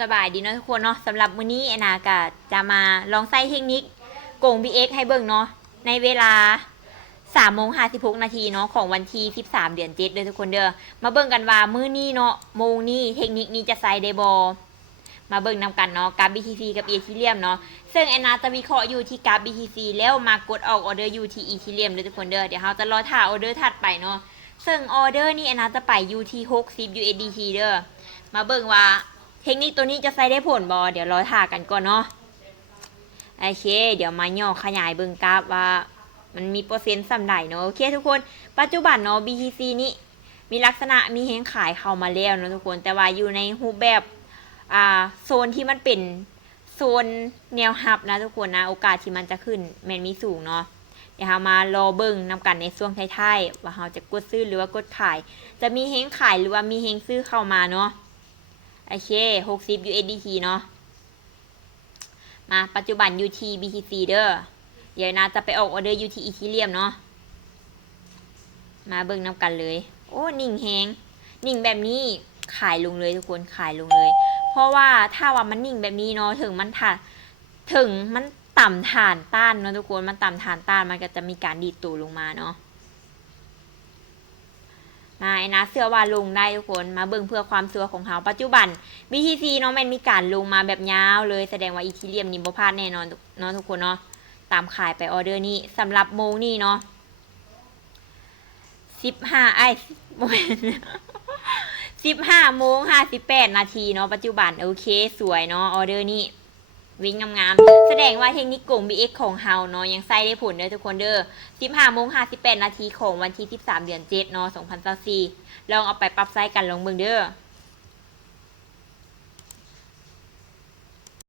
สบายดีเนาะทุกคนเนาะสำหรับมื้อนี้แอนนาก็จะมาลองใส่เทคนิคโกง BX ให้เบิ่งเนาะในเวลา3:56 นาทีเนาะของวันที่13เดือน7เด้อทุกคนเด้อมาเบิ่งกันว่ามื้อนี้เนาะโมงนี้เทคนิคนี้จะใส่ได้บ่มาเบิ่งนำกันเนาะกราฟ BTC กับ Ethereum เนาะซึ่งแอนนาจะวิเคราะห์อยู่ที่กราฟ BTC แล้วมากดออกออเดอร์อยู่ที่ Ethereum เด้อทุกคนเด้อเดี๋ยวเราจะรอท่าออเดอร์ถัดไปเนาะซึ่งออเดอร์นี่แอนนาจะไปอยู่ที่60 USDT เด้อมาเบิ่งว่าเทคนิคตัวนี้จะใส่ได้ผลบ่เดี๋ยวรอท่ากันก่อนเนาะโอเคเดี๋ยวมาย่อขยายเบิ่งกราฟว่ามันมีเปอร์เซ็นต์ส่ำใดเนาะโอเคทุกคนปัจจุบันเนาะ BTC นี่มีลักษณะมีแฮงขายเข้ามาแล้วเนาะทุกคนแต่ว่าอยู่ในรูปแบบโซนที่มันเป็นโซนแนวฮับนะทุกคนนะโอกาสที่มันจะขึ้นแมนมีสูงเนาะเดี๋ยวเรามารอเบิ่งนำกันในช่วงท้ายๆว่าเราจะกดซื้อหรือว่ากดขายจะมีแฮงขายหรือว่ามีแฮงซื้อเข้ามาเนาะโอเค60 USDT เนาะมาปัจจุบัน UT BTC เด้อเดี๋ยวนะจะไปออกออเดอร์ UT Ethereum เนาะมาเบิ่งนำกันเลยโอ้นิ่งแฮงนิ่งแบบนี้ขายลงเลยทุกคนขายลงเลยเพราะว่าถ้าว่ามันนิ่งแบบนี้เนาะถึงมันต่ำฐานต้านเนาะทุกคนมันต่ำฐานต้านมันก็จะมีการดีดตัวลงมาเนาะมาไอ้นะเสื้อว่าลงได้ทุกคนมาเบิ่งเพื่อความชัวร์ของเขาปัจจุบัน BTC เนาะมันมีการลงมาแบบยาวเลยแสดงว่าอีทีเรียมนี่บ่พลาดแน่นอนเนาะทุกคนเนาะตามขายไปออเดอร์นี้สำหรับโมงนี่เนาะ15:58 นาทีเนาะปัจจุบันโอเคสวยเนาะออเดอร์นี้วิ่งงามๆแสดงว่าเทคนิคโกง BX ของเฮาเนาะยังใช้ได้ผลเด้อทุกคนเด้อ15:58 นาทีของวันที่13เดือน7เนาะ2024ลองเอาไปปรับใช้กันลองเบิ่งเด้อ